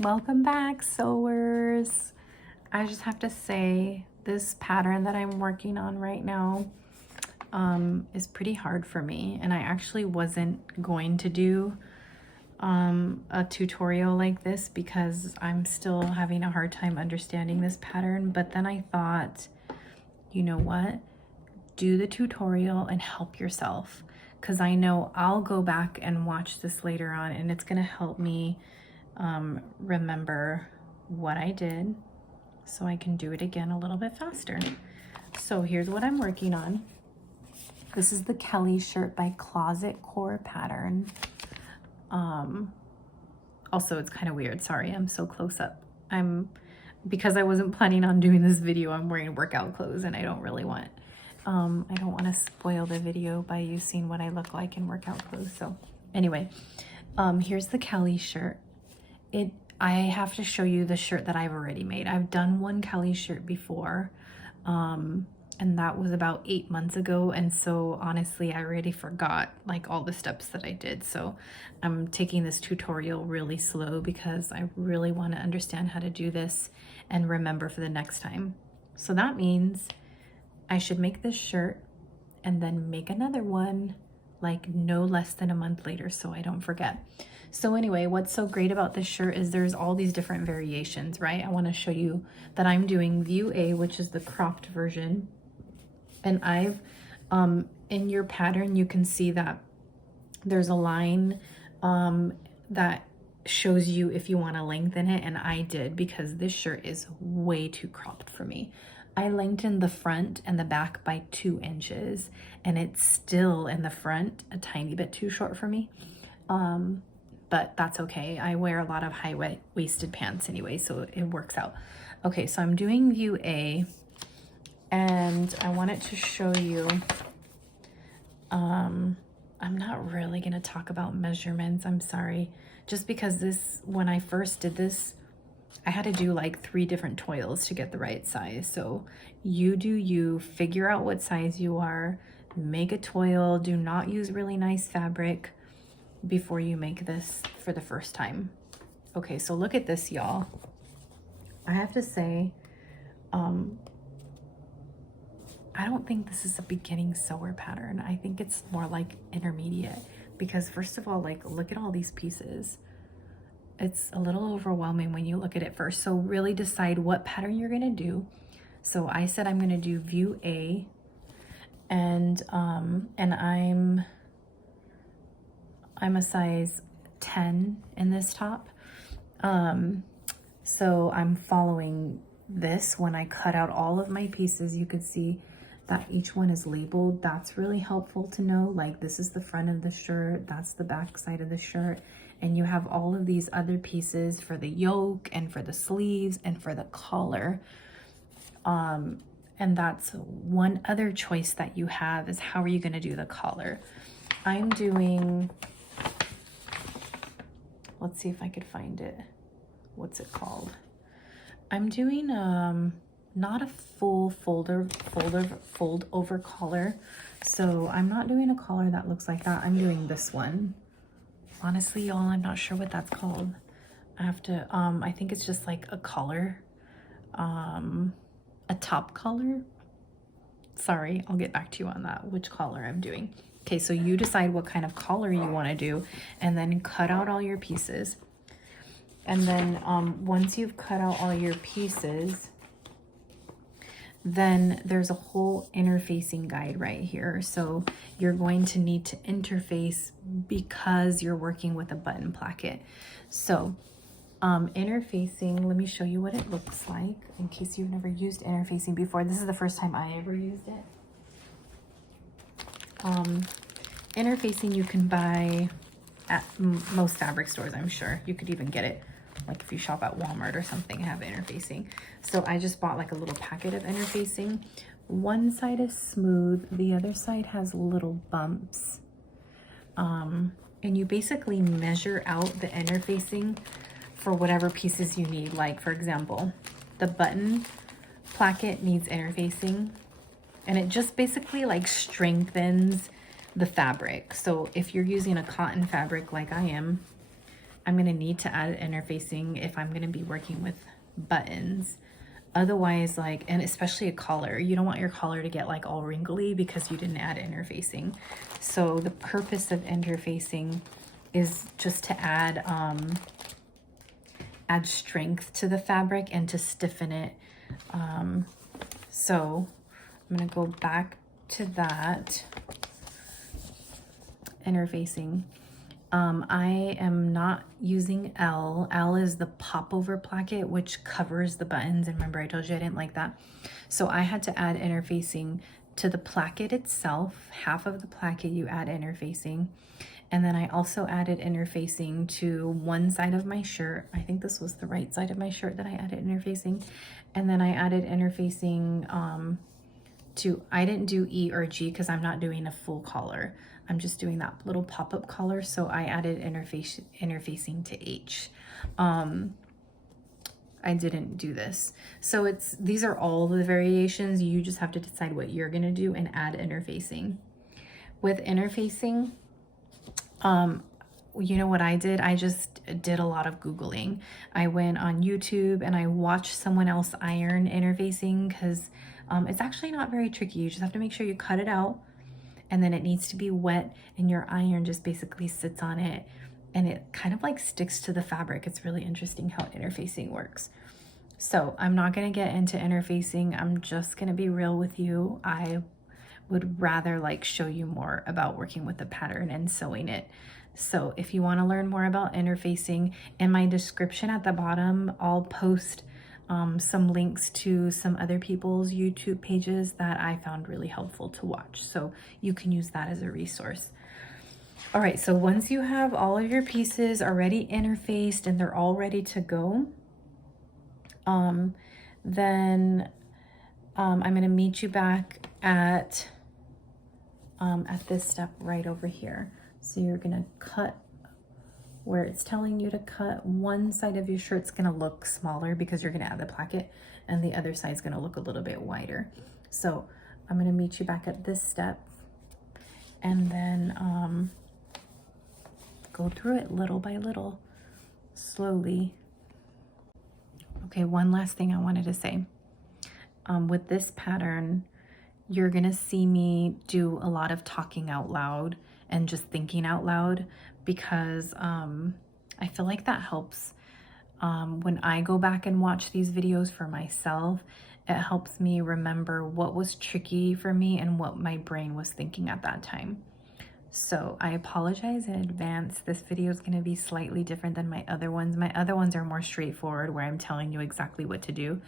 Welcome back, sewers. I just have to say this pattern that I'm working on right now is pretty hard for me, and I actually wasn't going to do a tutorial like this because I'm still having a hard time understanding this pattern. But then I thought, you know what, do the tutorial and help yourself, because I know I'll go back and watch this later on and it's gonna help me remember what I did so I can do it again a little bit faster. So here's what I'm working on. This is the Kalle shirt by Closetcore pattern. Also, it's kind of weird. Sorry, I'm so close up. Because I wasn't planning on doing this video, I'm wearing workout clothes and I don't really want, I don't want to spoil the video by you seeing what I look like in workout clothes. So anyway, here's the Kalle shirt. I have to show you the shirt that I've already made. I've done one Kalle shirt before, and that was about 8 months ago. And so honestly, I already forgot like all the steps that I did. So I'm taking this tutorial really slow because I really want to understand how to do this and remember for the next time. So that means I should make this shirt and then make another one like no less than a month later so I don't forget. So anyway, what's so great about this shirt is there's all these different variations, right? I want to show you that I'm doing view A, which is the cropped version. And I've, in your pattern, you can see that there's a line that shows you if you want to lengthen it. And I did, because this shirt is way too cropped for me. I lengthened the front and the back by 2 inches, and it's still in the front a tiny bit too short for me. But that's okay. I wear a lot of high-waisted pants anyway, so it works out. Okay, so I'm doing view A, and I wanted to show you, I'm not really gonna talk about measurements, I'm sorry. Just because this, when I first did this, I had to do like 3 different toils to get the right size. So you do you, figure out what size you are, make a toil, do not use really nice fabric before you make this for the first time. Okay, so look at this, y'all. I have to say, I don't think this is a beginning sewer pattern. I think it's more like intermediate, because first of all, like, look at all these pieces. It's a little overwhelming when you look at it first. So really decide what pattern you're gonna do. So I said I'm gonna do view A, and I'm a size 10 in this top. So I'm following this. When I cut out all of my pieces, you could see that each one is labeled. That's really helpful to know. Like, this is the front of the shirt, that's the back side of the shirt, and you have all of these other pieces for the yoke and for the sleeves and for the collar. And that's one other choice that you have, is how are you gonna do the collar? I'm doing, let's see if I could find it. What's it called? I'm doing not a full fold over collar. So I'm not doing a collar that looks like that. I'm doing this one. Honestly, y'all, I'm not sure what that's called. I have to, I think it's just like a collar, a top collar. Sorry, I'll get back to you on that, which collar I'm doing. Okay, so you decide what kind of collar you want to do, and then cut out all your pieces. And then once you've cut out all your pieces, then there's a whole interfacing guide right here. So you're going to need to interface because you're working with a button placket. So interfacing, let me show you what it looks like in case you've never used interfacing before. This is the first time I ever used it. Interfacing you can buy at most fabric stores, I'm sure. You could even get it like if you shop at Walmart or something, have interfacing. So I just bought like a little packet of interfacing. One side is smooth, the other side has little bumps. And you basically measure out the interfacing for whatever pieces you need. Like, for example, the button placket needs interfacing, and it just basically like strengthens the fabric. So if you're using a cotton fabric like I am, I'm gonna need to add interfacing if I'm gonna be working with buttons. Otherwise, like, and especially a collar, you don't want your collar to get like all wrinkly because you didn't add interfacing. So the purpose of interfacing is just to add strength to the fabric and to stiffen it. So I'm gonna go back to that interfacing. I am not using L. L is the popover placket, which covers the buttons. And remember, I told you I didn't like that. So I had to add interfacing to the placket itself. Half of the placket you add interfacing. And then I also added interfacing to one side of my shirt. I think this was the right side of my shirt that I added interfacing. And then I added interfacing I didn't do E or G because I'm not doing a full collar. I'm just doing that little pop-up collar. So I added interfacing to H. I didn't do this. So these are all the variations. You just have to decide what you're gonna do and add interfacing. With interfacing, you know what I did? I just did a lot of Googling. I went on YouTube and I watched someone else iron interfacing because it's actually not very tricky. You just have to make sure you cut it out, and then it needs to be wet, and your iron just basically sits on it and it kind of like sticks to the fabric. It's really interesting how interfacing works. So I'm not gonna get into interfacing. I'm just gonna be real with you. I would rather like show you more about working with the pattern and sewing it. So if you wanna learn more about interfacing, in my description at the bottom, I'll post some links to some other people's YouTube pages that I found really helpful to watch. So you can use that as a resource. All right, so once you have all of your pieces already interfaced and they're all ready to go, then I'm gonna meet you back at this step right over here. So you're gonna cut where it's telling you to cut. One side of your shirt's gonna look smaller because you're gonna add the placket, and the other side's gonna look a little bit wider. So I'm gonna meet you back at this step, and then go through it little by little, slowly. Okay, one last thing I wanted to say. With this pattern, you're gonna see me do a lot of talking out loud and just thinking out loud, because I feel like that helps. When I go back and watch these videos for myself, it helps me remember what was tricky for me and what my brain was thinking at that time. So I apologize in advance. This video is going to be slightly different than my other ones. My other ones are more straightforward, where I'm telling you exactly what to do.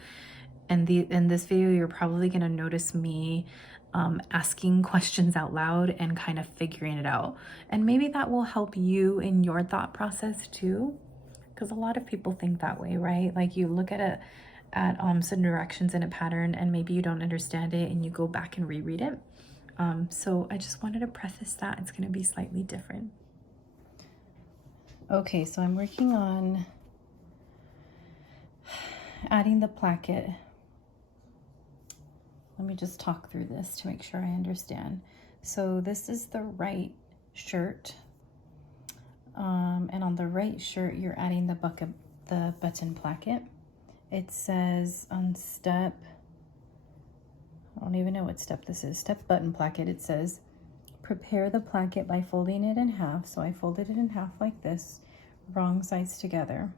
And in this video, you're probably going to notice me asking questions out loud and kind of figuring it out. And maybe that will help you in your thought process too, because a lot of people think that way, right? Like you look at some directions in a pattern and maybe you don't understand it and you go back and reread it. So I just wanted to preface that it's going to be slightly different. Okay, so I'm working on adding the placket. Let me just talk through this to make sure I understand. So this is the right shirt. And on the right shirt, you're adding the button placket. It says on step, I don't even know what step this is, step button placket, it says, prepare the placket by folding it in half. So I folded it in half like this, wrong sides together.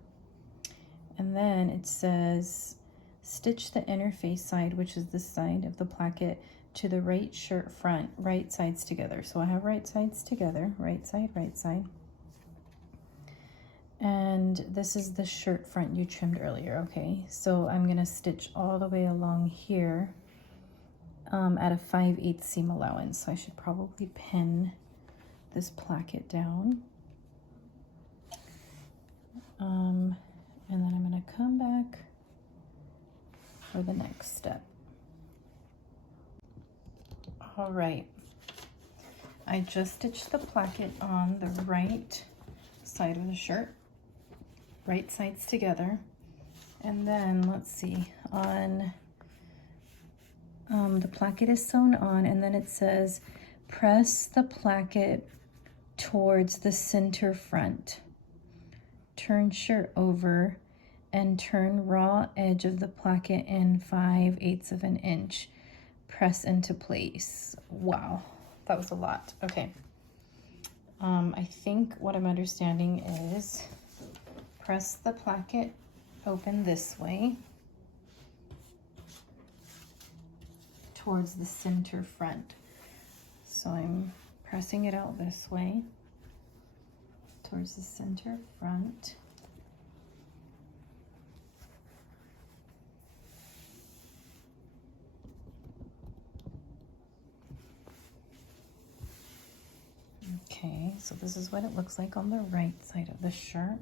And then it says, stitch the interface side, which is this side of the placket, to the right shirt front, right sides together. So I have right sides together, right side, right side. And this is the shirt front you trimmed earlier, okay? So I'm gonna stitch all the way along here at a 5/8 seam allowance. So I should probably pin this placket down. And then I'm gonna come back for the next step. All right, I just stitched the placket on the right side of the shirt, right sides together. And then let's see, on the placket is sewn on, and then it says press the placket towards the center front. turn shirt over, and turn raw edge of the placket in 5/8 of an inch. Press into place. Wow, that was a lot. Okay. I think what I'm understanding is press the placket open this way towards the center front. So I'm pressing it out this way towards the center front. Okay, so this is what it looks like on the right side of the shirt.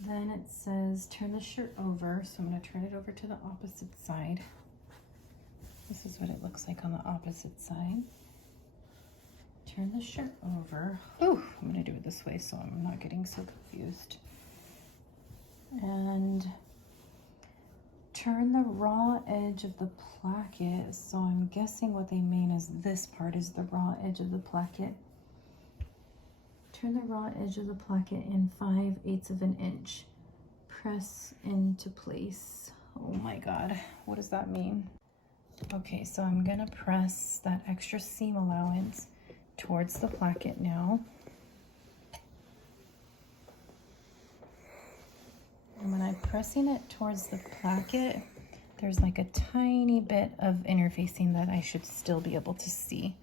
Then it says turn the shirt over, so I'm going to turn it over to the opposite side. This is what it looks like on the opposite side. Turn the shirt over. Ooh, I'm going to do it this way so I'm not getting so confused. And turn the raw edge of the placket. So I'm guessing what they mean is this part is the raw edge of the placket. Turn the raw edge of the placket in 5/8 of an inch. Press into place. Oh my God, what does that mean? Okay, so I'm gonna press that extra seam allowance towards the placket now. And when I'm pressing it towards the placket, there's like a tiny bit of interfacing that I should still be able to see.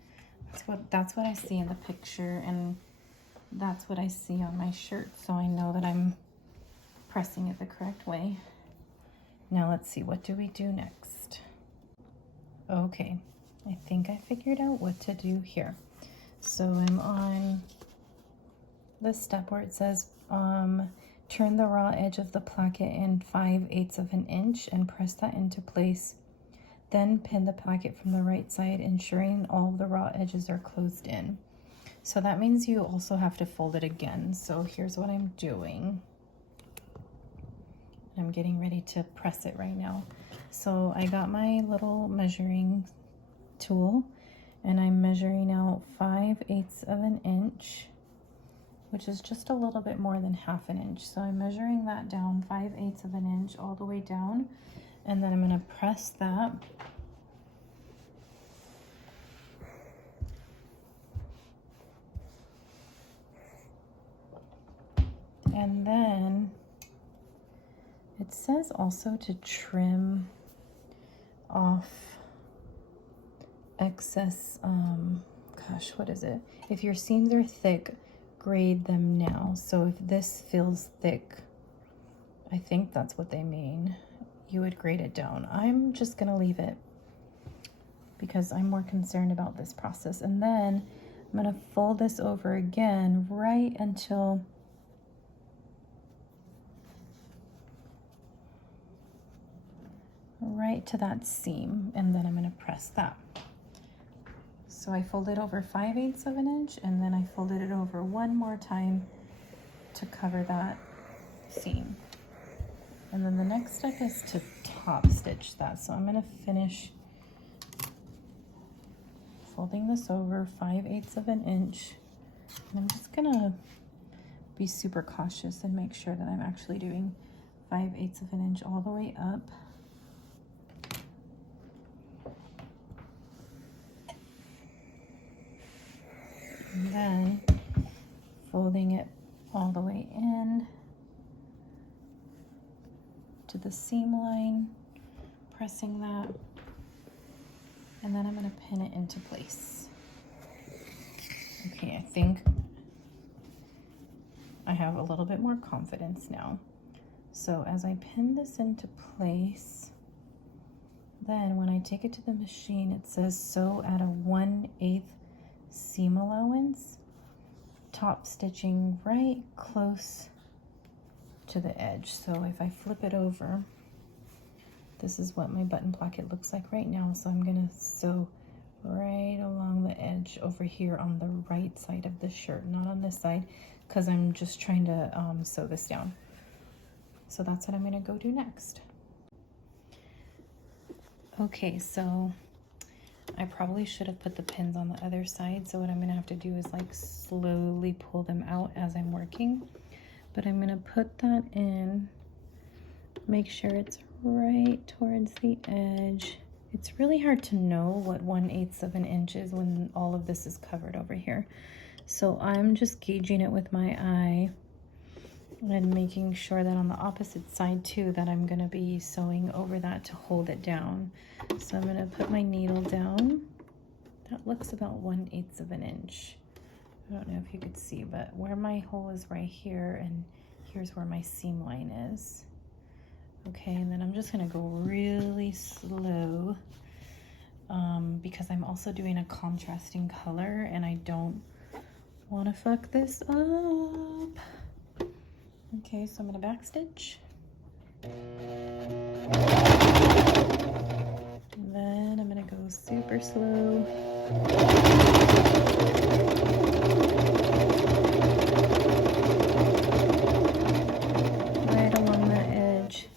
That's what I see in the picture, and that's what I see on my shirt, so I know that I'm pressing it the correct way. Now let's see, what do we do next? Okay, I think I figured out what to do here. So I'm on the step where it says turn the raw edge of the placket in 5/8 of an inch and press that into place. Then pin the placket from the right side, ensuring all the raw edges are closed in. So that means you also have to fold it again. So here's what I'm doing. I'm getting ready to press it right now. So I got my little measuring tool and I'm measuring out 5/8 of an inch, which is just a little bit more than 1/2 an inch. So I'm measuring that down 5/8 of an inch all the way down, and then I'm going to press that. And then it says also to trim off excess, gosh, what is it? If your seams are thick, grade them now. So if this feels thick, I think that's what they mean, you would grade it down. I'm just gonna leave it because I'm more concerned about this process. And then I'm gonna fold this over again right until right to that seam, and then I'm going to press that. So I folded over 5/8 of an inch, and then I folded it over one more time to cover that seam. And then the next step is to top stitch that. So I'm going to finish folding this over 5/8 of an inch. And I'm just going to be super cautious and make sure that I'm actually doing 5/8 of an inch all the way up. And then folding it all the way in to the seam line, pressing that, and then I'm going to pin it into place. Okay, I think I have a little bit more confidence now. So as I pin this into place, then when I take it to the machine, it says sew at a 1/8 seam allowance, top stitching right close to the edge. So if I flip it over, this is what my button placket looks like right now. So I'm gonna sew right along the edge over here on the right side of the shirt, not on this side, because I'm just trying to sew this down. So that's what I'm gonna go do next. Okay, so I probably should have put the pins on the other side. So what I'm gonna have to do is like slowly pull them out as I'm working. but I'm gonna put that in, make sure it's right towards the edge. It's really hard to know what 1/8 of an inch is when all of this is covered over here. So I'm just gauging it with my eye and making sure that on the opposite side too, that I'm gonna be sewing over that to hold it down. So I'm gonna put my needle down. That looks about 1/8 of an inch. I don't know if you could see, but where my hole is right here, and here's where my seam line is. Okay, and then I'm just gonna go really slow because I'm also doing a contrasting color and I don't wanna fuck this up. Okay, so I'm gonna backstitch. Then I'm gonna go super slow. Right along that edge.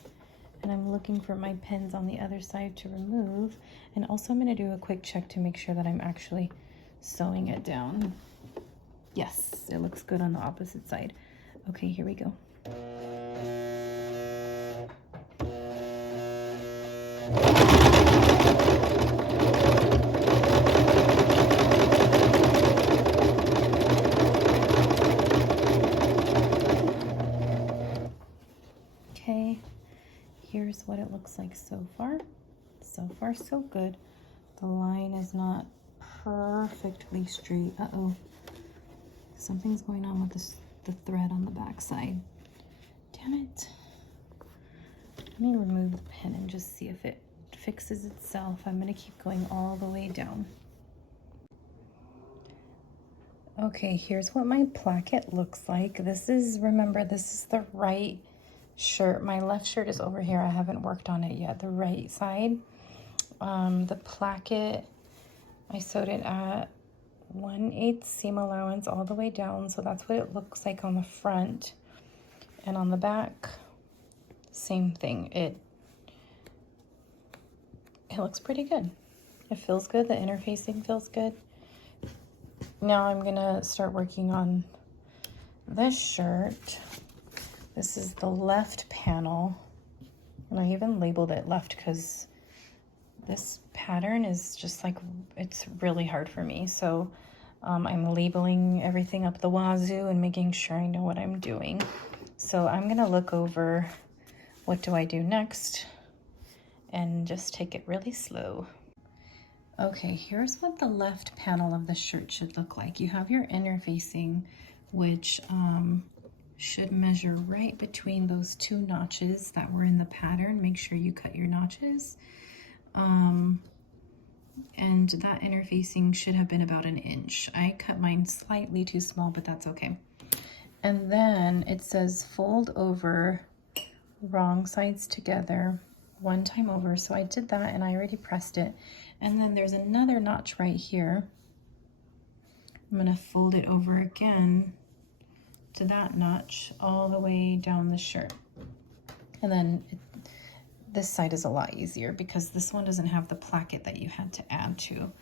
And I'm looking for my pins on the other side to remove. And also I'm gonna do a quick check to make sure that I'm actually sewing it down. Yes, it looks good on the opposite side. Okay, here we go. Okay, here's what it looks like so far. So far, so good. The line is not perfectly straight. Uh-oh. Something's going on with the thread on the back side. Damn it. Let me remove the pin and just see if it fixes itself. I'm gonna keep going all the way down. Okay, here's what my placket looks like. This is, remember, this is the right shirt. My left shirt is over here. I haven't worked on it yet. The right side. The placket, I sewed it at 1/8 seam allowance all the way down, so that's what it looks like on the front. And on the back, same thing. It looks pretty good. It feels good. The interfacing feels good. Now I'm gonna start working on this shirt. This is the left panel, and I even labeled it left because this pattern is just like, it's really hard for me. So I'm labeling everything up the wazoo and making sure I know what I'm doing. So I'm gonna look over what do I do next and just take it really slow. Okay, here's what the left panel of the shirt should look like. You have your interfacing, which should measure right between those two notches that were in the pattern. Make sure you cut your notches. And that interfacing should have been about 1 inch. I cut mine slightly too small, but that's okay. And then it says fold over wrong sides together 1 time over. So I did that and I already pressed it. And then there's another notch right here. I'm gonna fold it over again to that notch all the way down the shirt. And then this side is a lot easier because this one doesn't have the placket that you had to add to.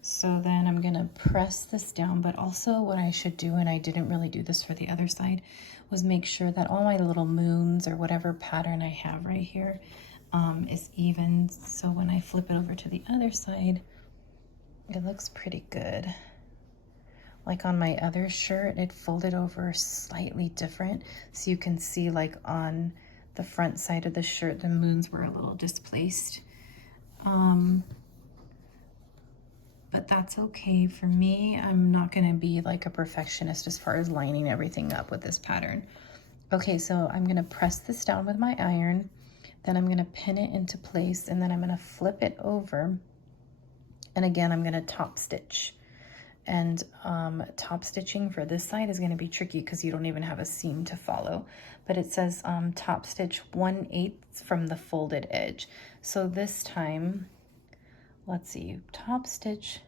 So then I'm gonna press this down, but also what I should do, and I didn't really do this for the other side, was make sure that all my little moons or whatever pattern I have right here is even. So when I flip it over to the other side, it looks pretty good. Like on my other shirt, it folded over slightly different. So you can see like on the front side of the shirt, the moons were a little displaced. But that's okay for me. I'm not gonna be like a perfectionist as far as lining everything up with this pattern. Okay, so I'm gonna press this down with my iron, then I'm gonna pin it into place, and then I'm gonna flip it over. And again, I'm gonna top stitch. And top stitching for this side is gonna be tricky because you don't even have a seam to follow. But it says top stitch 1/8 from the folded edge. So this time, let's see, top stitch.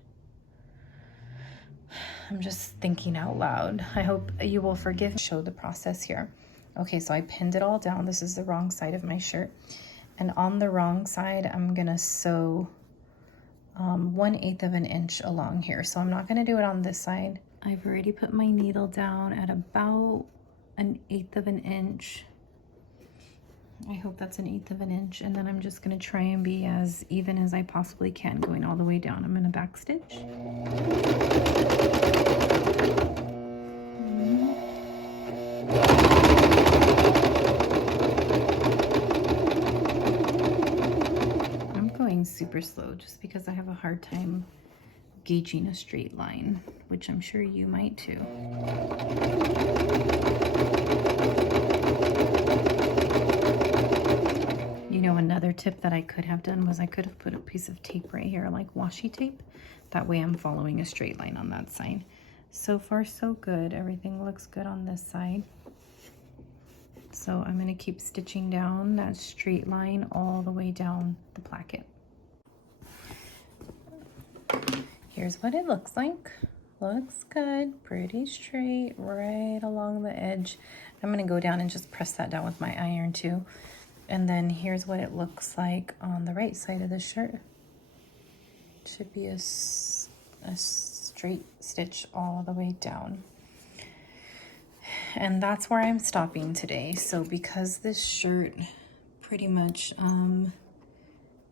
I'm just thinking out loud. I hope you will forgive me. Show the process here. Okay, so I pinned it all down. This is the wrong side of my shirt. And on the wrong side, I'm gonna sew 1/8 of an inch along here. So I'm not gonna do it on this side. I've already put my needle down at about an 1/8 of an inch. I hope that's an 1/8 of an inch. And then I'm just gonna try and be as even as I possibly can, going all the way down. I'm gonna back stitch. I'm going super slow just because I have a hard time gauging a straight line, which I'm sure you might too. You know, another tip that I could have done was I could have put a piece of tape right here, like washi tape. That way I'm following a straight line on that side. So far, so good. Everything looks good on this side. So I'm gonna keep stitching down that straight line all the way down the placket. Here's what it looks like. Looks good, pretty straight, right along the edge. I'm gonna go down and just press that down with my iron too. And then here's what it looks like on the right side of the shirt. It should be a straight stitch all the way down. And that's where I'm stopping today. So because this shirt pretty much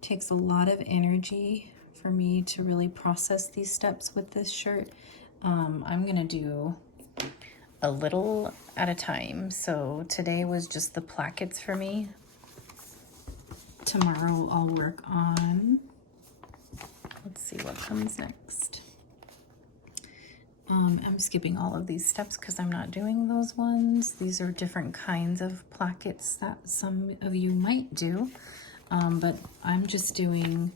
takes a lot of energy for me to really process these steps with this shirt, I'm gonna do a little at a time. So today was just the plackets for me. Tomorrow I'll work on, let's see what comes next. I'm skipping all of these steps because I'm not doing those ones. These are different kinds of plackets that some of you might do, but I'm just doing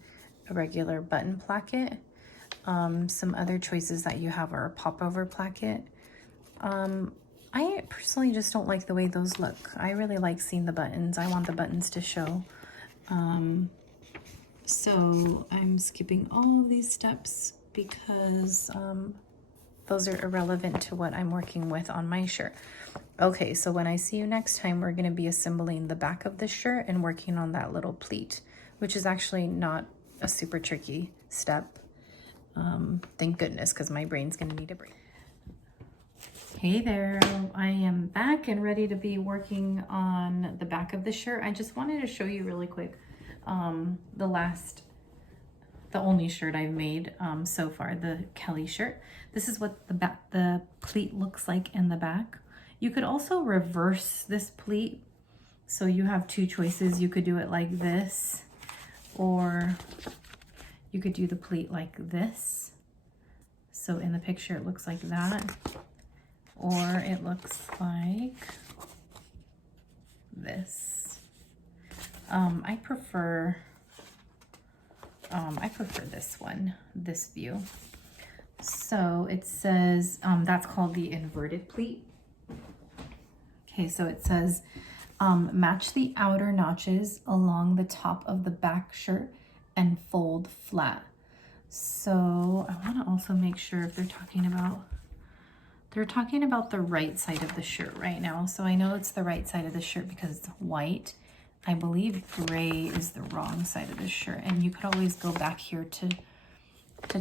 a regular button placket. Some other choices that you have are a popover placket. I personally just don't like the way those look. I really like seeing the buttons. I want the buttons to show. So I'm skipping all of these steps because those are irrelevant to what I'm working with on my shirt. Okay, so when I see you next time, we're gonna be assembling the back of the shirt and working on that little pleat, which is actually not a super tricky step. Thank goodness, because my brain's gonna need a break. Hey there, I am back and ready to be working on the back of the shirt. I just wanted to show you really quick the only shirt I've made so far, the Kalle shirt. This is what the pleat looks like in the back. You could also reverse this pleat. So you have two choices. You could do it like this, or you could do the pleat like this. So in the picture it looks like that, or it looks like this. I prefer this one, this view. So it says, that's called the inverted pleat. Okay, so it says, match the outer notches along the top of the back shirt and fold flat. So I want to also make sure if they're talking about the right side of the shirt right now. So I know it's the right side of the shirt because it's white. I believe gray is the wrong side of the shirt, and you could always go back here to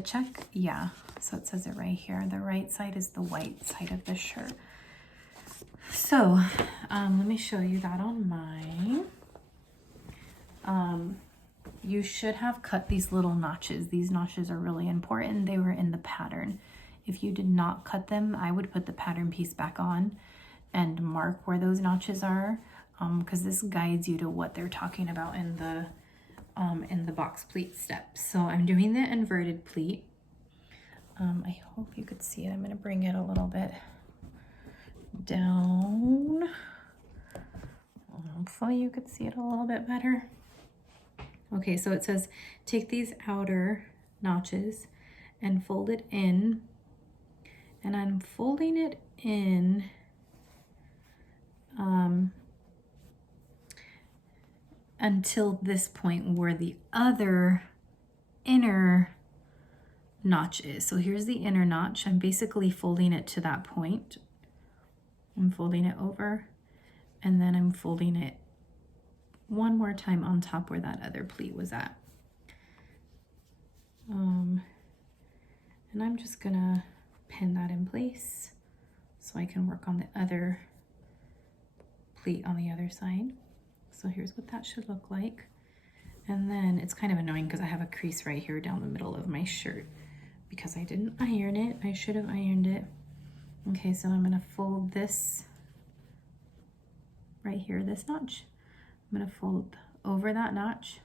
check. Yeah, so it says it right here. The right side is the white side of the shirt. So let me show you that on mine. You should have cut these little notches. These notches are really important. They were in the pattern. If you did not cut them, I would put the pattern piece back on and mark where those notches are, because this guides you to what they're talking about in the box pleat step. So I'm doing the inverted pleat. I hope you could see it. I'm going to bring it a little bit down. Hopefully you could see it a little bit better. Okay, so it says take these outer notches and fold it in, and I'm folding it in until this point where the other inner notch is. So here's the inner notch. I'm basically folding it to that point. I'm folding it over, and then I'm folding it one more time on top where that other pleat was at. And I'm just gonna pin that in place so I can work on the other pleat on the other side. So here's what that should look like. And then it's kind of annoying because I have a crease right here down the middle of my shirt because I didn't iron it. I should have ironed it. Okay, so I'm gonna fold this right here, this notch. I'm gonna fold over that notch.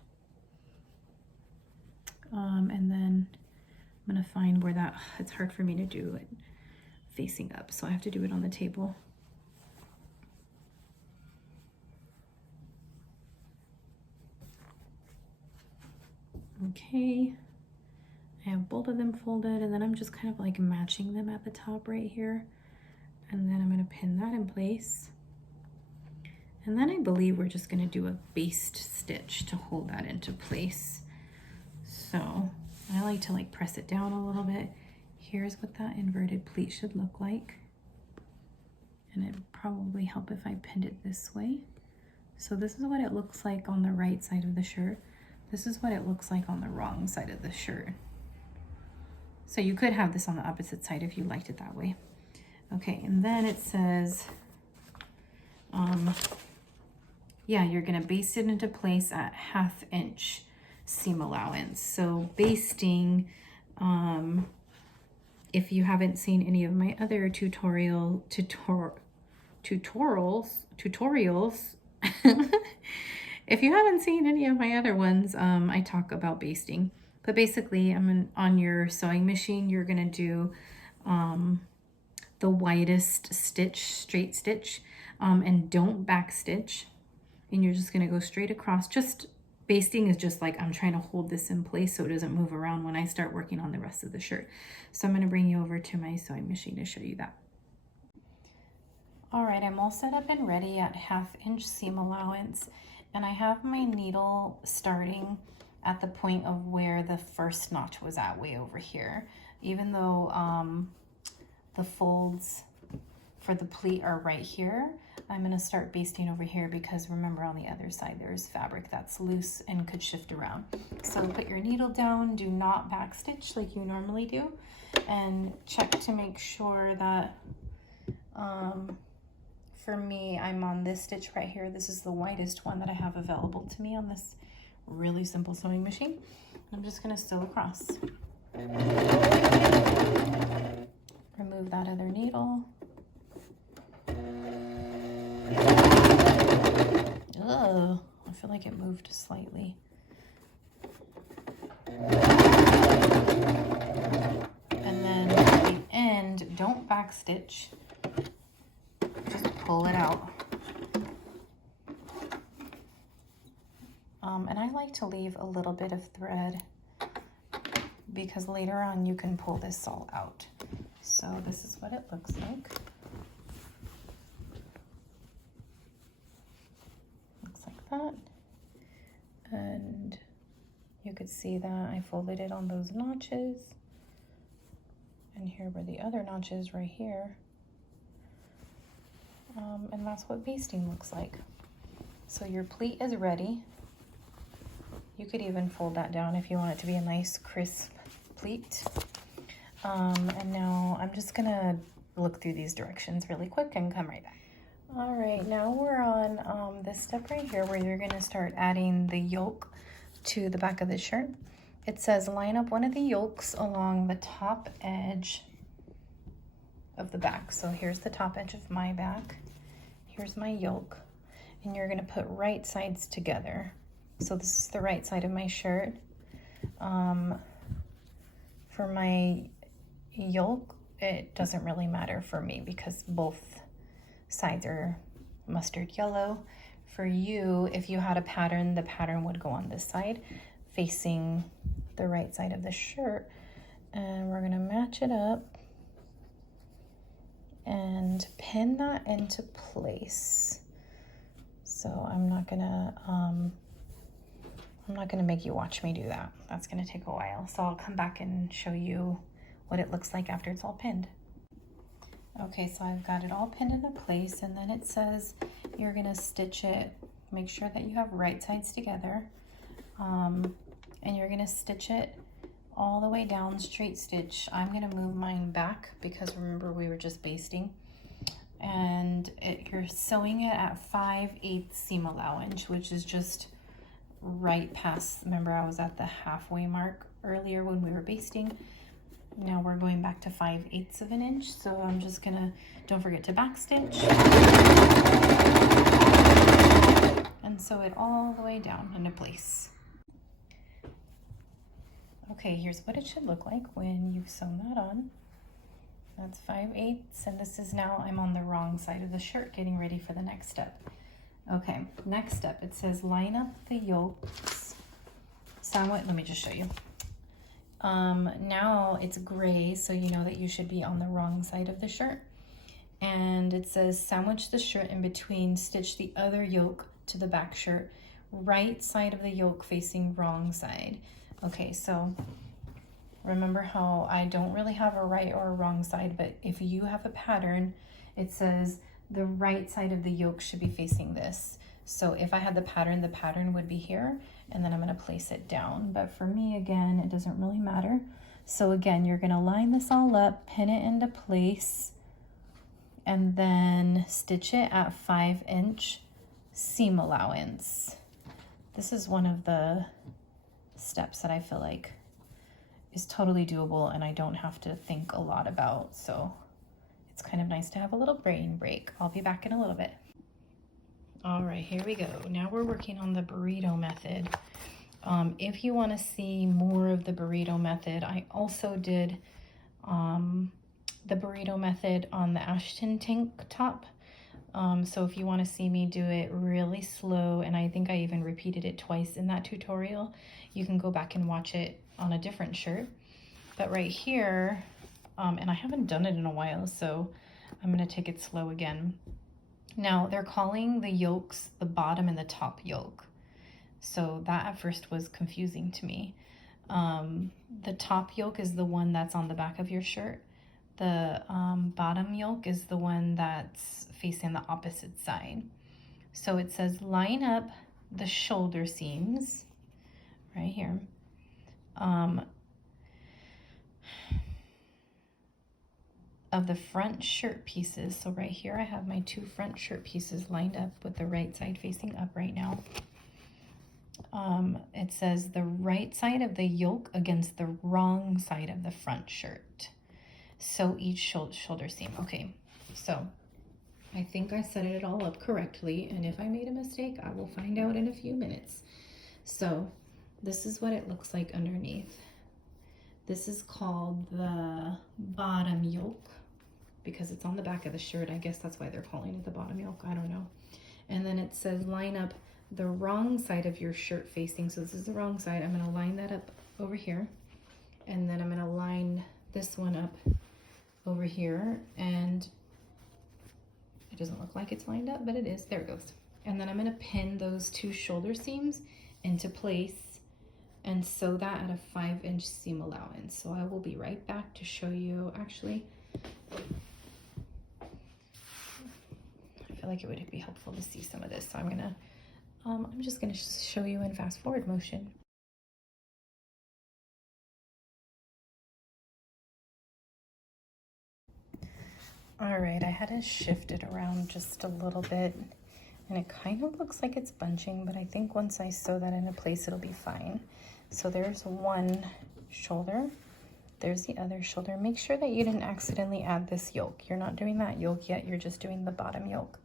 And then I'm gonna find where that, it's hard for me to do it facing up, so I have to do it on the table. Okay, I have both of them folded, and then I'm just kind of like matching them at the top right here. And then I'm gonna pin that in place. And then I believe we're just gonna do a basted stitch to hold that into place. So I like to like press it down a little bit. Here's what that inverted pleat should look like. And it would probably help if I pinned it this way. So this is what it looks like on the right side of the shirt. This is what it looks like on the wrong side of the shirt. So you could have this on the opposite side if you liked it that way. Okay, and then it says, yeah, you're gonna baste it into place at 1/2 inch seam allowance. So basting, if you haven't seen any of my other tutorials, if you haven't seen any of my other ones, I talk about basting. But basically, on your sewing machine, you're gonna do the widest stitch, straight stitch, and don't back stitch. And you're just gonna go straight across. Just basting is just like, I'm trying to hold this in place so it doesn't move around when I start working on the rest of the shirt. So I'm gonna bring you over to my sewing machine to show you that. All right, I'm all set up and ready at 1/2 inch seam allowance. And I have my needle starting at the point of where the first notch was at, way over here. Even though the folds for the pleat are right here, I'm gonna start basting over here because remember on the other side there's fabric that's loose and could shift around. So put your needle down, do not back stitch like you normally do, and check to make sure that, for me, I'm on this stitch right here. This is the widest one that I have available to me on this really simple sewing machine. I'm just gonna sew across. Remove that other needle. Ugh, I feel like it moved slightly. And then at the end, don't back stitch. Just pull it out. And I like to leave a little bit of thread because later on you can pull this all out. So this is what it looks like. Looks like that. And you could see that I folded it on those notches. And here were the other notches right here. And that's what basting looks like. So your pleat is ready. You could even fold that down if you want it to be a nice crisp pleat. And now I'm just gonna look through these directions really quick and come right back. All right, now we're on this step right here where you're gonna start adding the yoke to the back of the shirt. It says line up one of the yokes along the top edge of the back. So here's the top edge of my back. Here's my yoke. And you're gonna put right sides together. So this is the right side of my shirt. For my yoke, it doesn't really matter for me because both sides are mustard yellow. For you, if you had a pattern, the pattern would go on this side, facing the right side of the shirt. And we're gonna match it up and pin that into place. So I'm not gonna make you watch me do that. That's gonna take a while. So I'll come back and show you what it looks like after it's all pinned. Okay, so I've got it all pinned into place, and then it says you're gonna stitch it. Make sure that you have right sides together. And you're gonna stitch it all the way down, straight stitch. I'm gonna move mine back because remember we were just basting. and you're sewing it at 5/8 seam allowance, which is just right past, remember I was at the halfway mark earlier when we were basting. Now we're going back to 5/8 of an inch. So I'm just gonna, don't forget to back stitch and sew it all the way down into place. Okay, here's what it should look like when you've sewn that on. That's 5/8, and this is now, I'm on the wrong side of the shirt getting ready for the next step. Okay, next step, it says line up the yokes. Somewhat, let me just show you. Now it's gray, so you know that you should be on the wrong side of the shirt. And it says sandwich the shirt in between, stitch the other yoke to the back shirt, right side of the yoke facing wrong side. Okay, so remember how I don't really have a right or a wrong side, but if you have a pattern, it says the right side of the yoke should be facing this. So if I had the pattern would be here, and then I'm gonna place it down. But for me, again, it doesn't really matter. So again, you're gonna line this all up, pin it into place, and then stitch it at 5" seam allowance. This is one of the steps that I feel like is totally doable and I don't have to think a lot about. So it's kind of nice to have a little brain break. I'll be back in a little bit. All right, here we go. Now we're working on the burrito method. If you want to see more of the burrito method, I also did the burrito method on the Ashton tank top. So if you want to see me do it really slow, and I think I even repeated it twice in that tutorial, you can go back and watch it on a different shirt. But right here, and I haven't done it in a while, so I'm going to take it slow again. Now they're calling the yokes the bottom and the top yoke. So that at first was confusing to me. The top yoke is the one that's on the back of your shirt. The bottom yoke is the one that's facing the opposite side. So it says line up the shoulder seams right here. Of the front shirt pieces. So right here I have my 2 front shirt pieces lined up with the right side facing up right now. It says the right side of the yoke against the wrong side of the front shirt. So each shoulder seam. Okay, so I think I set it all up correctly, and if I made a mistake, I will find out in a few minutes. So this is what it looks like underneath. This is called the bottom yoke because it's on the back of the shirt. I guess that's why they're calling it the bottom yoke. I don't know. And then it says line up the wrong side of your shirt facing. So this is the wrong side. I'm going to line that up over here. And then I'm going to line this one up over here. And it doesn't look like it's lined up, but it is. There it goes. And then I'm going to pin those 2 shoulder seams into place and sew that at a 5" seam allowance. So I will be right back to show you. Actually, I feel like it would be helpful to see some of this. So I'm just gonna show you in fast forward motion. All right, I had to shift it around just a little bit, and it kind of looks like it's bunching, but I think once I sew that into place, it'll be fine. So there's one shoulder, there's the other shoulder. Make sure that you didn't accidentally add this yoke. You're not doing that yoke yet, you're just doing the bottom yoke.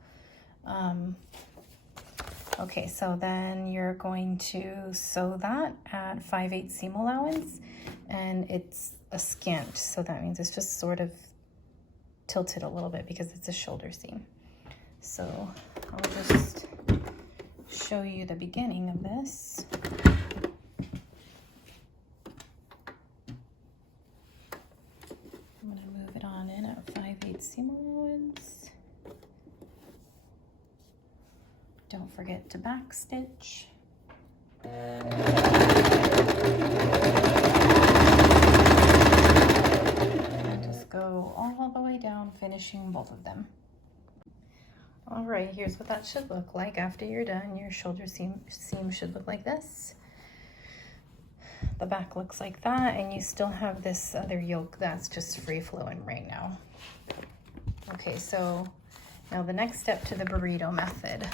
Okay, so then you're going to sew that at 5/8 seam allowance, and it's askant, so that means it's just sort of tilted a little bit because it's a shoulder seam. So I'll just show you the beginning of this. I'm going to move it on in at 5/8 seam allowance. Don't forget to back stitch. And just go all the way down, finishing both of them. All right, here's what that should look like after you're done. Your shoulder seam should look like this. The back looks like that, and you still have this other yoke that's just free flowing right now. Okay, so Now the next step to the burrito method.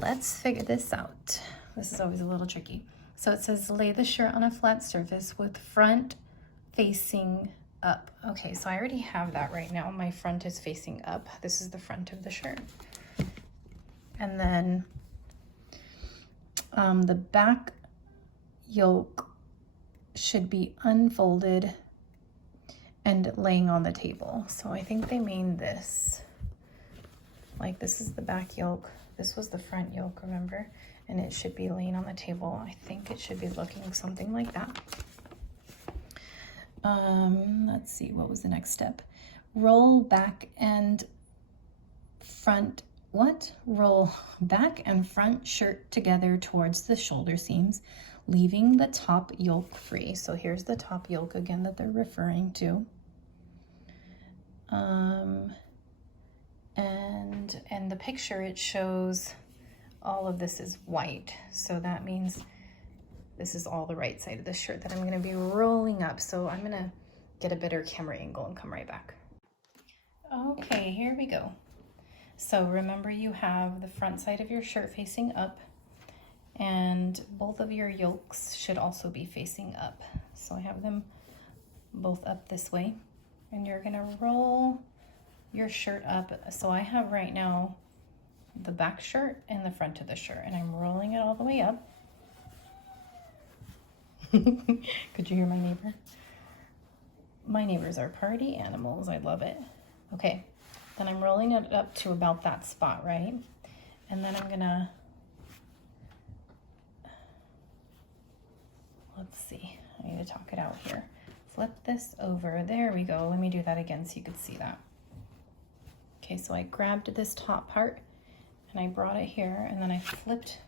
Let's figure this out. This is always a little tricky. So it says lay the shirt on a flat surface with front facing up. Okay, so I already have that right now. My front is facing up. This is the front of the shirt. And then the back yoke should be unfolded and laying on the table. So I think they mean this. Like this is the back yoke. This was the front yoke, remember? And it should be laying on the table. I think it should be looking something like that. Let's see, what was the next step? Roll back and front, Roll back and front shirt together towards the shoulder seams, leaving the top yoke free. So here's the top yoke again that they're referring to. And the picture, it shows all of this is white. So that means this is all the right side of the shirt that I'm gonna be rolling up. So I'm gonna get a better camera angle and come right back. Okay, here we go. So remember, you have the front side of your shirt facing up, and both of your yokes should also be facing up. So I have them both up this way, and you're gonna roll your shirt up. So I have right now the back shirt and the front of the shirt, and I'm rolling it all the way up. Could you hear my neighbor? My neighbors are party animals. I love it. Okay, then I'm rolling it up to about that spot, right? And then I'm gonna, let's see, I need to talk it out here. Flip this over, there we go. Let me do that again so you could see that. Okay, so I grabbed this top part and I brought it here, and then I flipped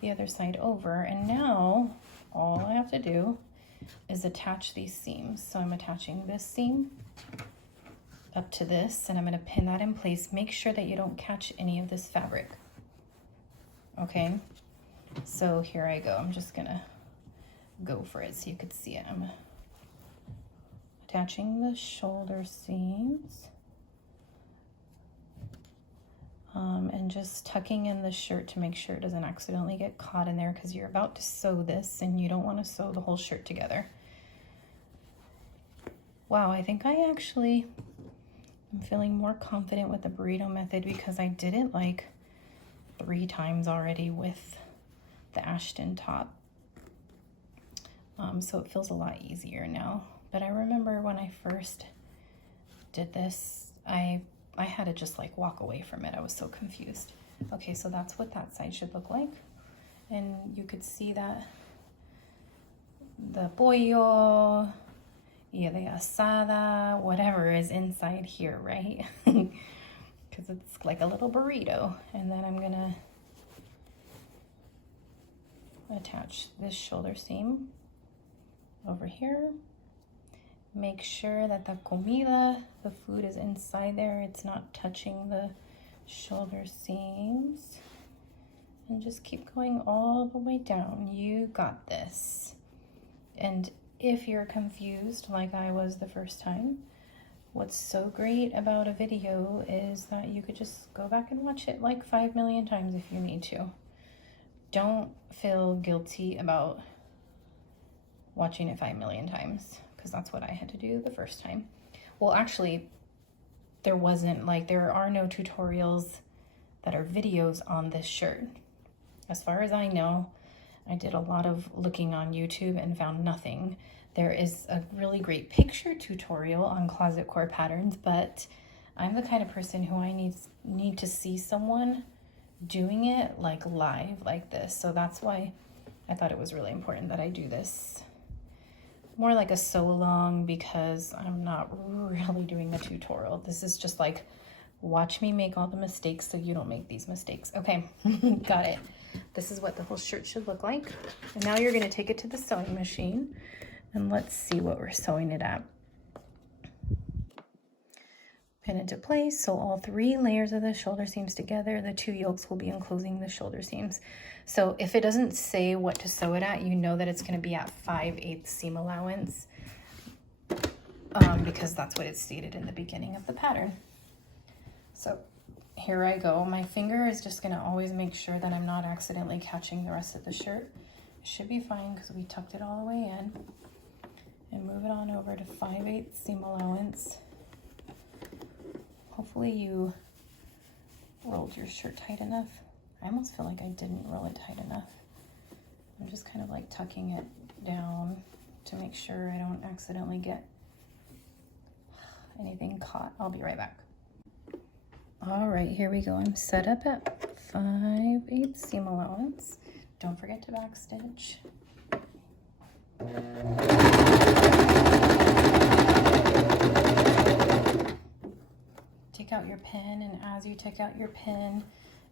the other side over, and now all I have to do is attach these seams. So I'm attaching this seam up to this, and I'm going to pin that in place. Make sure that you don't catch any of this fabric. Okay, so here I go. I'm just gonna go for it so you could see it. I'm attaching the shoulder seams, and just tucking in the shirt to make sure it doesn't accidentally get caught in there, because you're about to sew this and you don't want to sew the whole shirt together. Wow, I think I'm feeling more confident with the burrito method because I did it like 3 times already with the Ashton top. So it feels a lot easier now. But I remember when I first did this, I had to just like walk away from it. I was so confused. Okay, so that's what that side should look like. And you could see that the pollo, yeah, the asada, whatever is inside here, right? Because it's like a little burrito. And then I'm gonna attach this shoulder seam over here. Make sure that the comida, the food, is inside there. It's not touching the shoulder seams. And just keep going all the way down. You got this. And if you're confused like I was the first time, what's so great about a video is that you could just go back and watch it like 5 million times if you need to. Don't feel guilty about watching it 5 million times, because that's what I had to do the first time. Well, actually, there are no tutorials that are videos on this shirt. As far as I know, I did a lot of looking on YouTube and found nothing. There is a really great picture tutorial on Closetcore patterns, but I'm the kind of person who I need to see someone doing it like live like this. So that's why I thought it was really important that I do this more like a sew-along, because I'm not really doing a tutorial. This is just like, watch me make all the mistakes so you don't make these mistakes. Okay, got it. This is what the whole shirt should look like. And now you're gonna take it to the sewing machine, and let's see what we're sewing it at. Pin into place, sew all 3 layers of the shoulder seams together. The 2 yokes will be enclosing the shoulder seams. So if it doesn't say what to sew it at, you know that it's going to be at 5/8 seam allowance, because that's what it stated in the beginning of the pattern. So here I go. My finger is just gonna always make sure that I'm not accidentally catching the rest of the shirt. It should be fine because we tucked it all the way in. And move it on over to 5/8 seam allowance. Hopefully you rolled your shirt tight enough. I almost feel like I didn't roll it tight enough. I'm just kind of like tucking it down to make sure I don't accidentally get anything caught. I'll be right back. All right, here we go. I'm set up at 5/8 seam allowance. Don't forget to backstitch. Take out your pin, and as you take out your pin,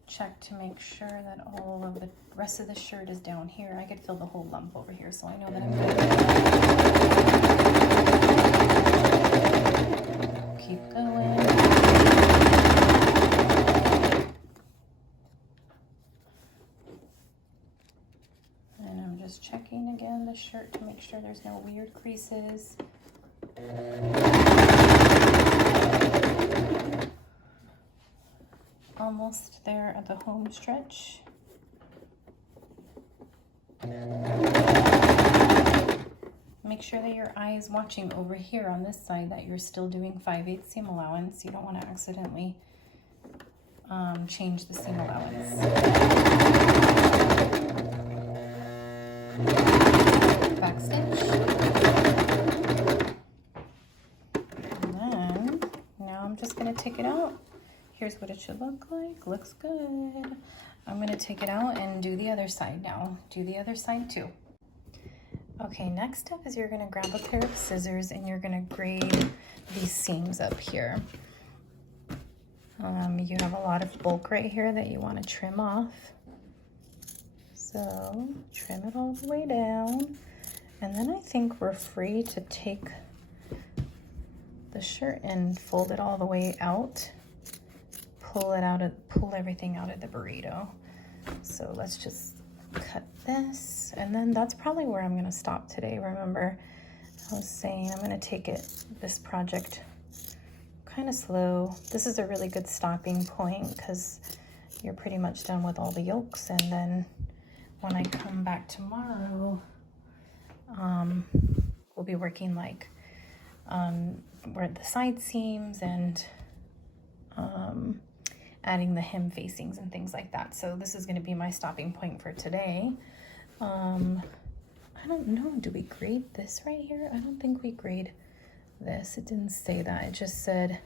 check to make sure that all of the rest of the shirt is down here. I could feel the whole lump over here, so I know that I'm good. Keep going. And I'm just checking again the shirt to make sure there's no weird creases. Almost there at the home stretch. Make sure that your eye is watching over here on this side, that you're still doing 5/8 seam allowance. You don't want to accidentally change the seam allowance. Backstitch. And then now I'm just going to take it out. Here's what it should look like. Looks good. I'm going to take it out and do the other side now. Do the other side too. Okay, next step is you're going to grab a pair of scissors and you're going to grade these seams up here. You have a lot of bulk right here that you want to trim off. So trim it all the way down. And then I think we're free to take the shirt and fold it all the way out. Pull everything out of the burrito. So let's just cut this, and then that's probably where I'm gonna stop today. Remember, I was saying I'm gonna take this project kind of slow. This is a really good stopping point because you're pretty much done with all the yolks, and then when I come back tomorrow, we'll be working like where the side seams and adding the hem facings and things like that. So this is going to be my stopping point for today. I don't know, do we grade this right here? I don't think we grade this. It didn't say that. It just said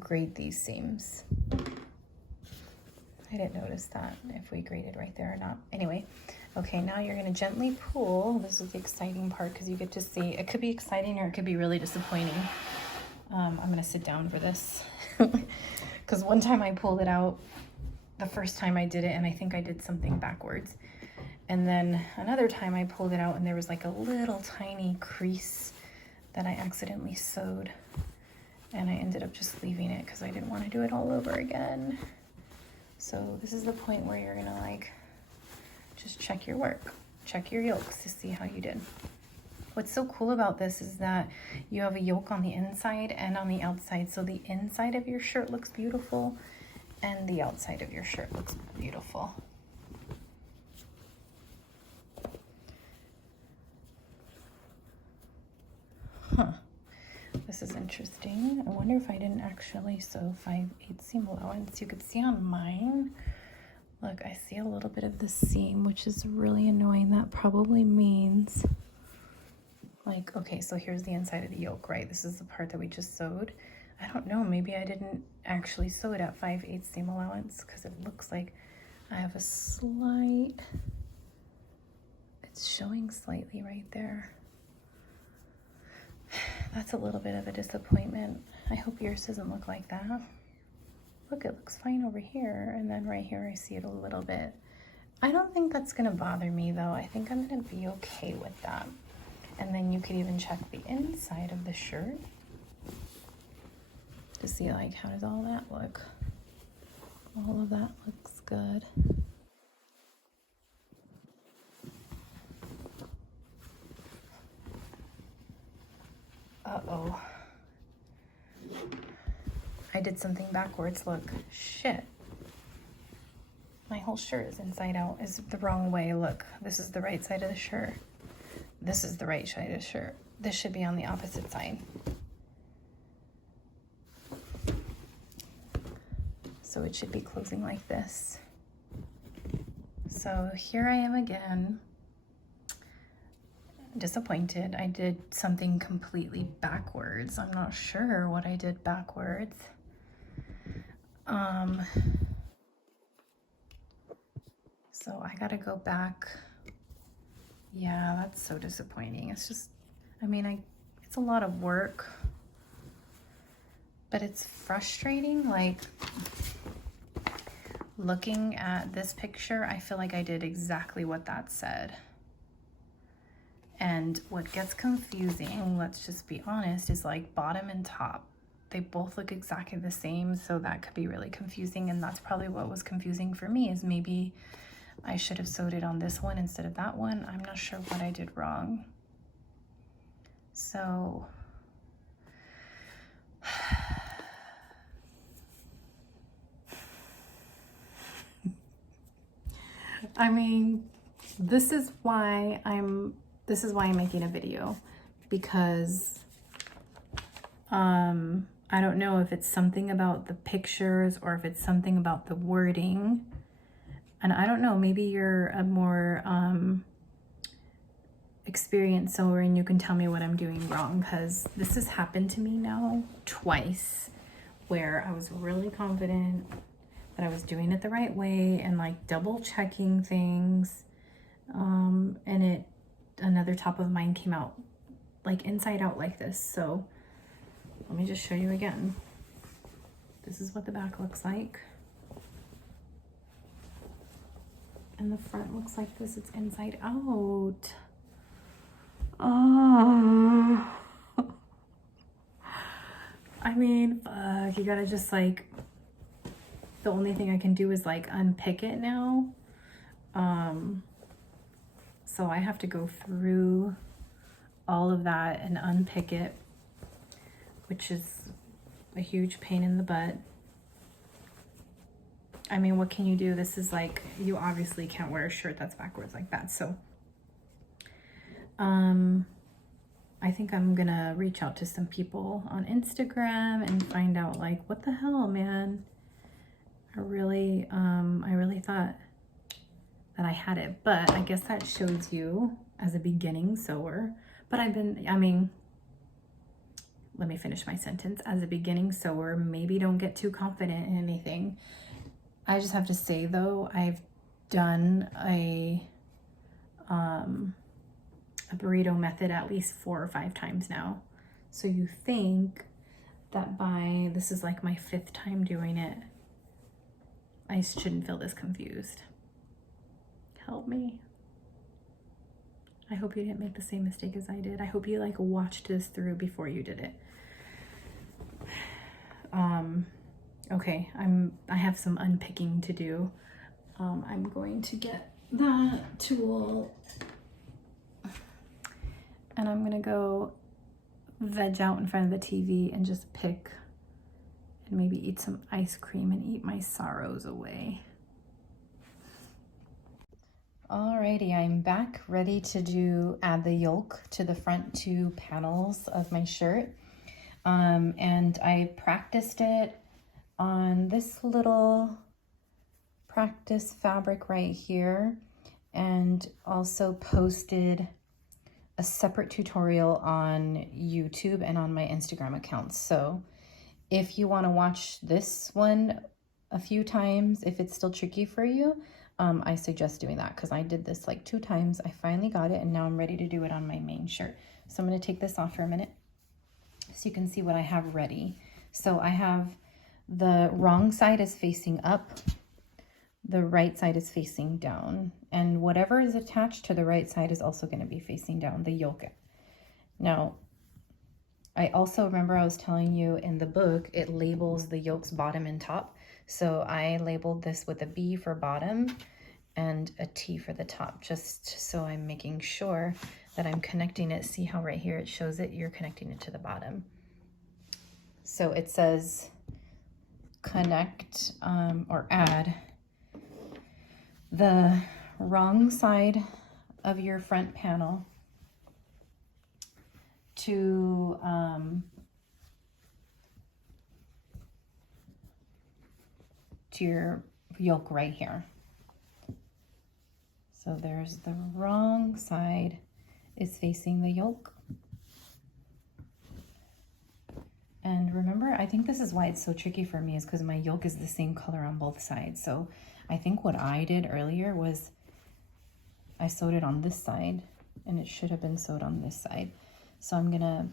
grade these seams. I didn't notice that if we graded right there or not. Anyway, okay, now you're going to gently pull. This is the exciting part because you get to see. It could be exciting or it could be really disappointing. I'm going to sit down for this. Because one time I pulled it out, the first time I did it, and I think I did something backwards. And then another time I pulled it out and there was like a little tiny crease that I accidentally sewed. And I ended up just leaving it because I didn't want to do it all over again. So this is the point where you're gonna like, just check your work. Check your yolks to see how you did. What's so cool about this is that you have a yoke on the inside and on the outside. So the inside of your shirt looks beautiful and the outside of your shirt looks beautiful. Huh. This is interesting. I wonder if I didn't actually sew 5/8 seam allowance. You could see on mine, look, I see a little bit of the seam, which is really annoying. That probably means like, okay, so here's the inside of the yoke, right? This is the part that we just sewed. I don't know, maybe I didn't actually sew it at 5/8 seam allowance because it looks like I have a slight, it's showing slightly right there. That's a little bit of a disappointment. I hope yours doesn't look like that. Look, it looks fine over here, and then right here I see it a little bit. I don't think that's gonna bother me though. I think I'm gonna be okay with that. And then you could even check the inside of the shirt to see like, how does all that look? All of that looks good. Uh-oh. I did something backwards. Look, shit. My whole shirt is inside out, is the wrong way. Look, this is the right side of the shirt. This is the right side of the shirt. This should be on the opposite side. So it should be closing like this. So here I am again, disappointed. I did something completely backwards. I'm not sure what I did backwards. So I gotta go back. Yeah, that's so disappointing. It's just, I mean, it's a lot of work, but it's frustrating. Like, looking at this picture, I feel like I did exactly what that said. And what gets confusing, let's just be honest, is like bottom and top. They both look exactly the same, so that could be really confusing. And that's probably what was confusing for me, is maybe I should have sewed it on this one instead of that one. I'm not sure what I did wrong. So I mean, this is why I'm making a video, because I don't know if it's something about the pictures or if it's something about the wording. And I don't know, maybe you're a more experienced sewer and you can tell me what I'm doing wrong, because this has happened to me now twice, where I was really confident that I was doing it the right way and like double checking things, and another top of mine came out like inside out like this. So let me just show you again. This is what the back looks like. And the front looks like this, it's inside out. Oh. I mean, fuck, you gotta just like, the only thing I can do is like unpick it now. So I have to go through all of that and unpick it, which is a huge pain in the butt. I mean, what can you do? This is like, you obviously can't wear a shirt that's backwards like that. So I think I'm gonna reach out to some people on Instagram and find out like, what the hell, man? I really thought that I had it, but I guess that shows you as a beginning sewer. But I mean, let me finish my sentence. As a beginning sewer, maybe don't get too confident in anything. I just have to say though, I've done a Burrito Method at least 4 or 5 times now. So you think that this is like my 5th time doing it, I shouldn't feel this confused. Help me. I hope you didn't make the same mistake as I did. I hope you like watched this through before you did it. Okay, I have some unpicking to do. I'm going to get that tool and I'm gonna go veg out in front of the TV and just pick and maybe eat some ice cream and eat my sorrows away. Alrighty, I'm back ready to add the yoke to the front 2 panels of my shirt. And I practiced it on this little practice fabric right here, and also posted a separate tutorial on YouTube and on my Instagram accounts. So if you want to watch this one a few times, if it's still tricky for you, I suggest doing that, because I did this like 2 times. I finally got it and now I'm ready to do it on my main shirt. So I'm going to take this off for a minute so you can see what I have ready. So I have the wrong side is facing up, the right side is facing down, and whatever is attached to the right side is also going to be facing down, the yoke. Now, I also remember I was telling you in the book, it labels the yokes bottom and top. So I labeled this with a B for bottom and a T for the top, just so I'm making sure that I'm connecting it. See how right here it shows it, you're connecting it to the bottom. So it says connect or add the wrong side of your front panel to your yoke right here. So there's the wrong side is facing the yoke. And remember, I think this is why it's so tricky for me, is because my yoke is the same color on both sides. So I think what I did earlier was I sewed it on this side and it should have been sewed on this side. So I'm gonna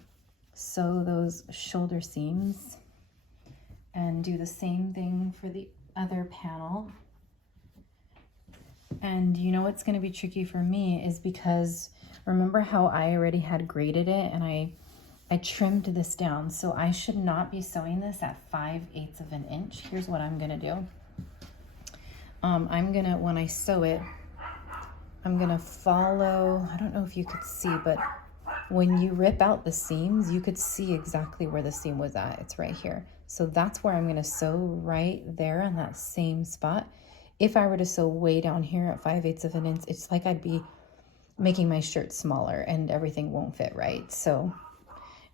sew those shoulder seams and do the same thing for the other panel. And you know what's gonna be tricky for me is because remember how I already had graded it and I trimmed this down. So I should not be sewing this at 5/8 of an inch. Here's what I'm gonna do. I'm gonna, when I sew it, I'm gonna follow, I don't know if you could see, but when you rip out the seams, you could see exactly where the seam was at. It's right here. So that's where I'm gonna sew right there on that same spot. If I were to sew way down here at 5/8 of an inch, it's like I'd be making my shirt smaller and everything won't fit right. So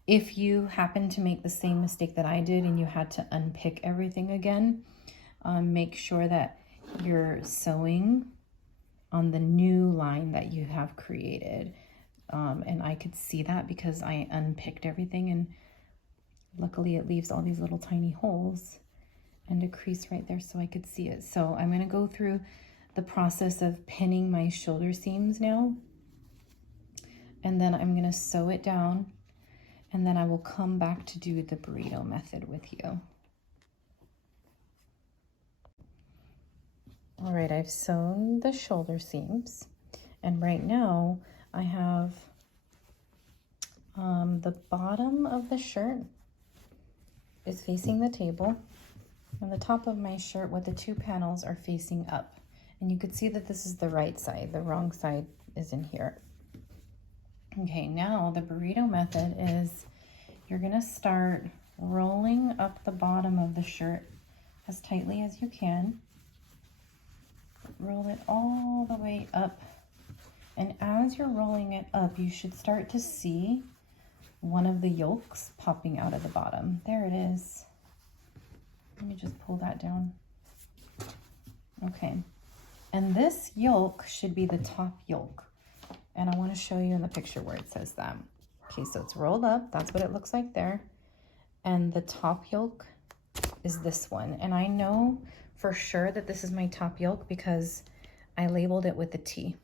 if you happen to make the same mistake that I did and you had to unpick everything again, make sure that you're sewing on the new line that you have created. And I could see that because I unpicked everything, and luckily it leaves all these little tiny holes and a crease right there so I could see it. So I'm gonna go through the process of pinning my shoulder seams now, and then I'm gonna sew it down, and then I will come back to do the burrito method with you. All right, I've sewn the shoulder seams, and right now I have the bottom of the shirt is facing the table, and the top of my shirt with the two panels are facing up. And you could see that this is the right side, the wrong side is in here. Okay, now the burrito method is you're gonna start rolling up the bottom of the shirt as tightly as you can. Roll it all the way up. And as you're rolling it up, you should start to see one of the yokes popping out of the bottom. There it is. Let me just pull that down. Okay. And this yoke should be the top yoke. And I want to show you in the picture where it says that. Okay, so it's rolled up. That's what it looks like there. And the top yoke is this one. And I know for sure that this is my top yoke because I labeled it with a T.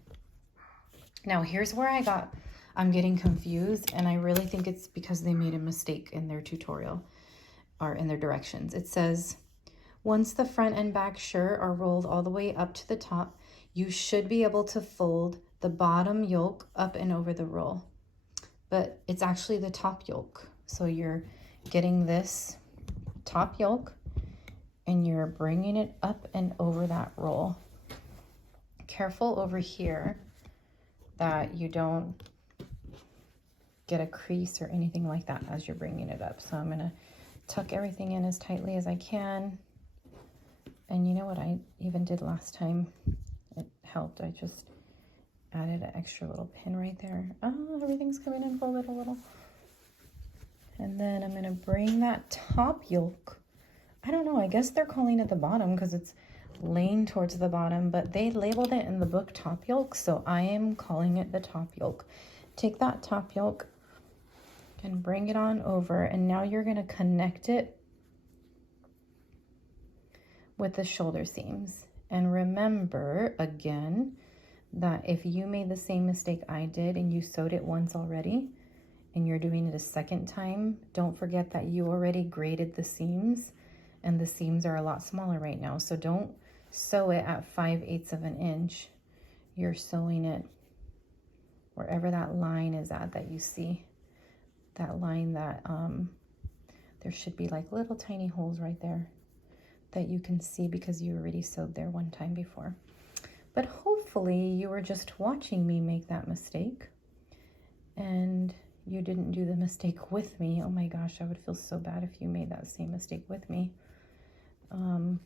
Now here's where I'm getting confused, and I really think it's because they made a mistake in their tutorial or in their directions. It says, once the front and back shirt are rolled all the way up to the top, you should be able to fold the bottom yoke up and over the roll. But it's actually the top yoke. So you're getting this top yoke and you're bringing it up and over that roll. Careful over here that you don't get a crease or anything like that as you're bringing it up. So I'm gonna tuck everything in as tightly as I can. And you know what I even did last time? It helped. I just added an extra little pin right there. Oh, everything's coming in folded a little. And then I'm gonna bring that top yoke. I don't know, I guess they're calling it the bottom because it's laying towards the bottom, but they labeled it in the book top yoke, so I am calling it the top yoke. Take that top yoke and bring it on over, and now you're gonna connect it with the shoulder seams. And remember, again, that if you made the same mistake I did and you sewed it once already, and you're doing it a second time, don't forget that you already graded the seams, and the seams are a lot smaller right now. So don't sew it at 5/8 of an inch. You're sewing it wherever that line is at that you see. That line that there should be like little tiny holes right there that you can see because you already sewed there one time before. But hopefully you were just watching me make that mistake and you didn't do the mistake with me. Oh my gosh, I would feel so bad if you made that same mistake with me. And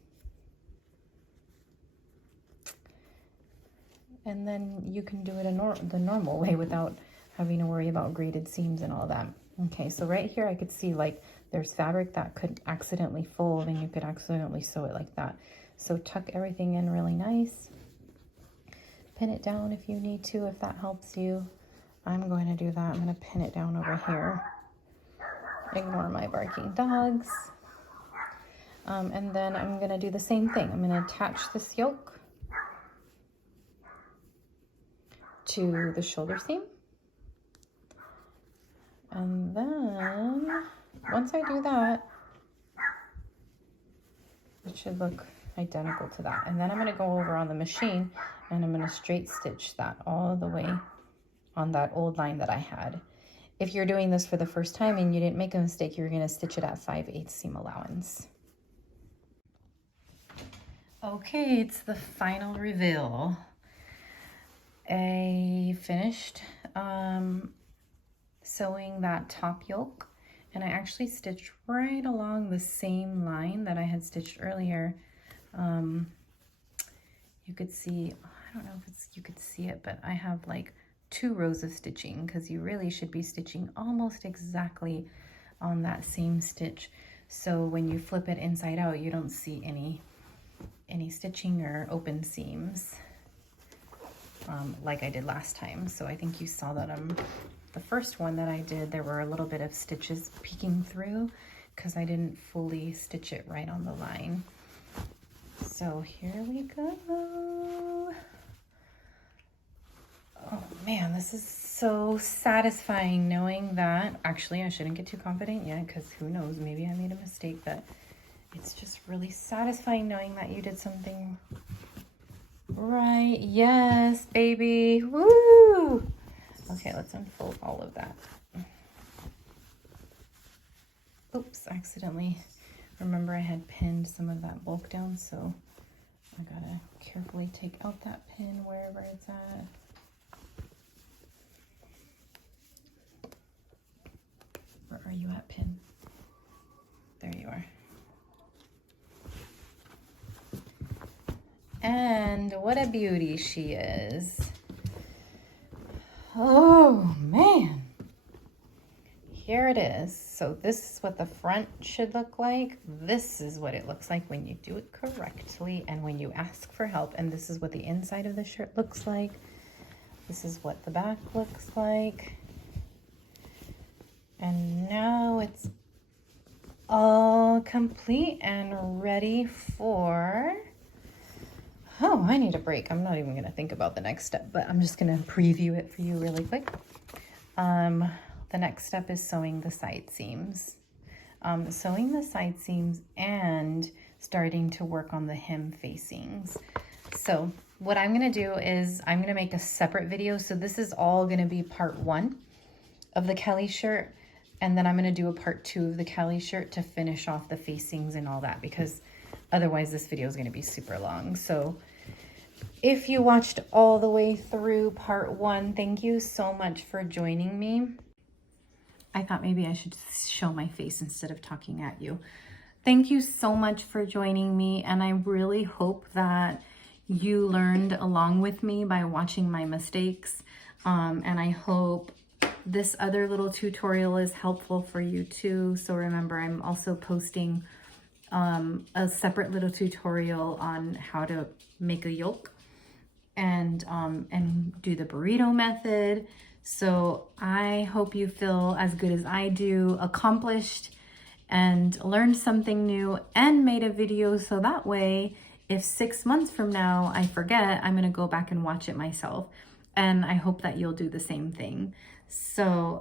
then you can do it the normal way without having to worry about graded seams and all that. Okay, so right here I could see like there's fabric that could accidentally fold and you could accidentally sew it like that. So tuck everything in really nice. Pin it down if you need to, if that helps you. I'm going to do that. I'm going to pin it down over here. Ignore my barking dogs. And then I'm going to do the same thing. I'm going to attach this yoke to the shoulder seam. And then once I do that, it should look identical to that. And then I'm going to go over on the machine and I'm going to straight stitch that all the way on that old line that I had. If you're doing this for the first time and you didn't make a mistake, you're going to stitch it at 5/8 seam allowance. Okay, it's the final reveal. I finished sewing that top yoke, and I actually stitched right along the same line that I had stitched earlier. You could see, I don't know if you could see it, but I have like 2 rows of stitching because you really should be stitching almost exactly on that same stitch. So when you flip it inside out, you don't see any stitching or open seams. Like I did last time. So I think you saw that the first one that I did, there were a little bit of stitches peeking through because I didn't fully stitch it right on the line. So here we go. Oh man, this is so satisfying knowing that. Actually, I shouldn't get too confident yet because who knows, maybe I made a mistake, but it's just really satisfying knowing that you did something right. Yes, baby. Woo! Okay, let's unfold all of that. Oops, accidentally. Remember I had pinned some of that bulk down, so I gotta carefully take out that pin wherever it's at. Where are you at, pin? There you are. And what a beauty she is. Oh man, here it is. So this is what the front should look like. This is what it looks like when you do it correctly and when you ask for help. And this is what the inside of the shirt looks like. This is what the back looks like. And now it's all complete and ready for... Oh, I need a break. I'm not even going to think about the next step, but I'm just going to preview it for you really quick. The next step is sewing the side seams. Sewing the side seams and starting to work on the hem facings. So what I'm going to do is I'm going to make a separate video. So this is all going to be part 1 of the Kalle shirt. And then I'm going to do a part 2 of the Kalle shirt to finish off the facings and all that, because otherwise this video is going to be super long. So if you watched all the way through part 1, thank you so much for joining me. I thought maybe I should show my face instead of talking at you. Thank you so much for joining me, and I really hope that you learned along with me by watching my mistakes. And I hope this other little tutorial is helpful for you too. So remember, I'm also posting a separate little tutorial on how to make a yoke and do the burrito method. So I hope you feel as good as I do, accomplished and learned something new and made a video, so that way if 6 months from now I forget, I'm gonna go back and watch it myself. And I hope that you'll do the same thing. So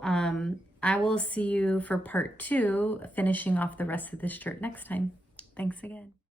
I will see you for part 2, finishing off the rest of this shirt next time. Thanks again.